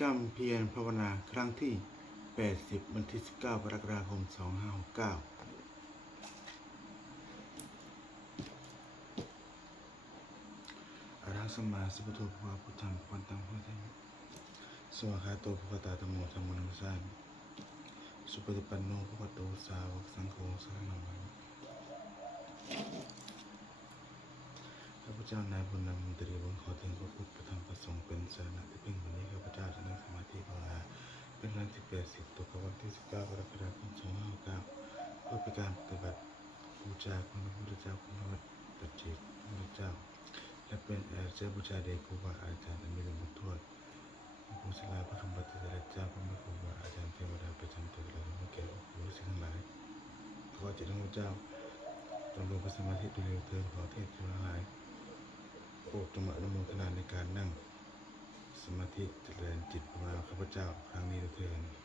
จำเพียรภาวนาครั้งที่80วันที่19กรกฎาคม2569อะระหะสัมมาสัมพุทโธภะคะวะพุทธังภะวันตังภะคะวะสวากขาโตภะคะวะตาธัมโมธัมมังนัสสามิสุปฏิปันโนภะคะวะโตสาวกสังโฆสรณังข้าพเจ้านายบุญนำมนตรีบุญขอถึงพระพุทธพระธรรมพระสงฆ์เป็นสรณะที่พึ่งวันนี้ข้าพเจ้าจะนั่งสมาธิภาวนาเป็นวันที่80ตกกับวันที่19กรกฎาคม2569เพื่อเป็นการปฏิบัติบูชาคุณพระพุทธเจ้าคุณพระปัจเจกพระพุทธเจ้าและเป็นเจ้าบูชาเดชครูบาอาจารย์อันมีพระคุณทั่วบูชาพระคำปฏิเสธเจ้าพระครูบาอาจารย์เทวดาประจำตัวเราไม่แก่ผู้สิ่งทั้งหลายขอเจริญพระเจ้าจงรวมสมาธิด้วยเถิดขอเทพทั้งหลายโปรดจงอนุโมทนาในการนั่งสมาธิเจริญจิตภาวนาข้าพเจ้าครั้งนี้ด้วยเถิด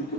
ข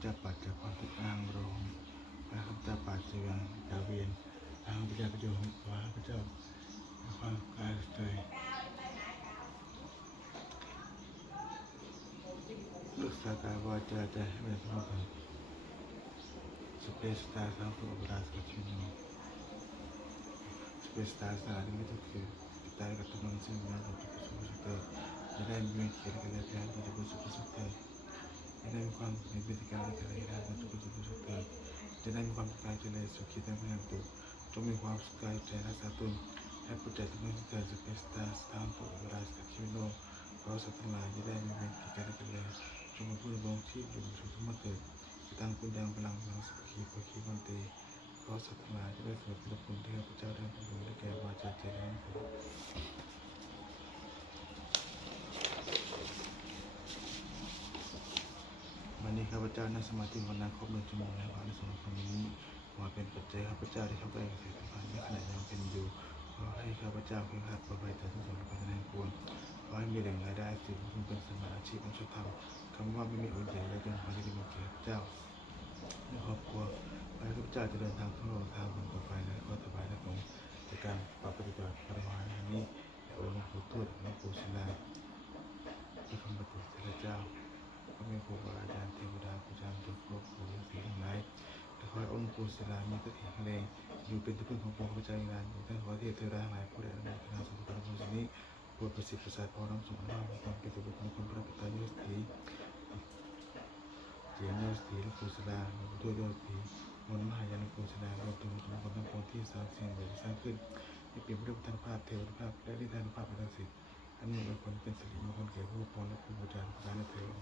เจ้าปัดจากความทุกข์อ้างโรมพระข้าพเจ้าปัดเสียงดาวเวียนทางพระเจ้าประโยชน์พระข้าพเจ้ามีความกายใจรักษากายวาจาใจให้เป็นพระองค์สเปซตาสังตัวราสกัจจิโนสเปซตาสาริมิตุคือกิตากับตุมันซึ่งมันของทุกสุขสุขเตอร์จะได้มีเกียรติกันและแพ้ที่จะเป็นสุขสุขเตอร์จะได้มีความมีพฤติกรรมและการได้เป็นสุขสุขสุขเตอร์จะได้มีความกายใจเลยสุขีแต่เพื่อนตัวจงมีความกายใจรักษาตนให้ผู้ใจทั้งนั้นเกิดสเปซตาสังตัวราสกัจจิโนเพราะสัตว์ทั้งหลายจะได้มีเป็นกิจการกันเลยจงมีผู้ดำรงชีพอยู่สุขทุกเมื่อเกิดตั้งคุณดังพลังพลังสักขีพระขีวันเตเพราะสัตว์ทั้งหลายจะได้สวดพระคุณที่ข้าพเจ้าได้บำเพ็ญได้แก่วาจาใจและผลวันนี้ข้าพเจ้านั่งสมาธิภาวนาครบ1 ชั่วโมงแล้วขอให้สมความนี้ขอเป็นปัจจัยข้าพเจ้าที่เข้าไปเกษตรสัมพันธ์ในขณะยังเป็นอยู่ขอให้ข้าพเจ้าเพียงขัดปลอดภัยจากทุกสิ่งทุกประการควรขอให้มีแหล่งรายได้สิ่งที่เป็นสมาอาชีพอันชอบธรรมคำว่าไม่มีอื่นใดและเป็นความที่ดีมีแก่ข้าพเจ้าในครอบครัวขอให้ข้าพเจ้าจะเดินทางทั่วโลกทางบนปลอดภัยและก็สบายและตรงในการปฏิบัติปฏิบัตินี้และองค์หลวงปู่ทวดหลวงปู่ศิลาพระธรรมปฏิเสธเจ้าก็มีครูบาอาจารย์เทวดาประจำตัวครอบครัวและสิ่งทั้งหลายและขอให้องค์หลวงปู่ศิลามีสติแข็งแรงอยู่เป็นที่พึ่งของปวงข้าพเจ้าอย่างนั้นท่านขอเทพเทวดาทั้งหลายผู้ใดอนุโมทนาสมบูรณ์บุญสิ่งนี้โปรดประสิทธิ์ประสาทพอน้อมส่งอนุภาพความเป็นตัวบุคคลคนพระปิตายศถีเจียนยศถีหลวงปู่ศิลาหลวงปู่ทวดยศถีมนต์มหายานหลวงปู่ศิลารวมถึงทุกคนทั้งปวงที่สร้างสิ่งใดสร้างขึ้นให้เป็นพระพุทธภาพเทวภาพและนิทานภาพอันศักดิ์สิทธิ์อันนี้เป็นผลเป็นสิริมงคลแก่ผู้ปกครองและผู้บูชาพระเถิด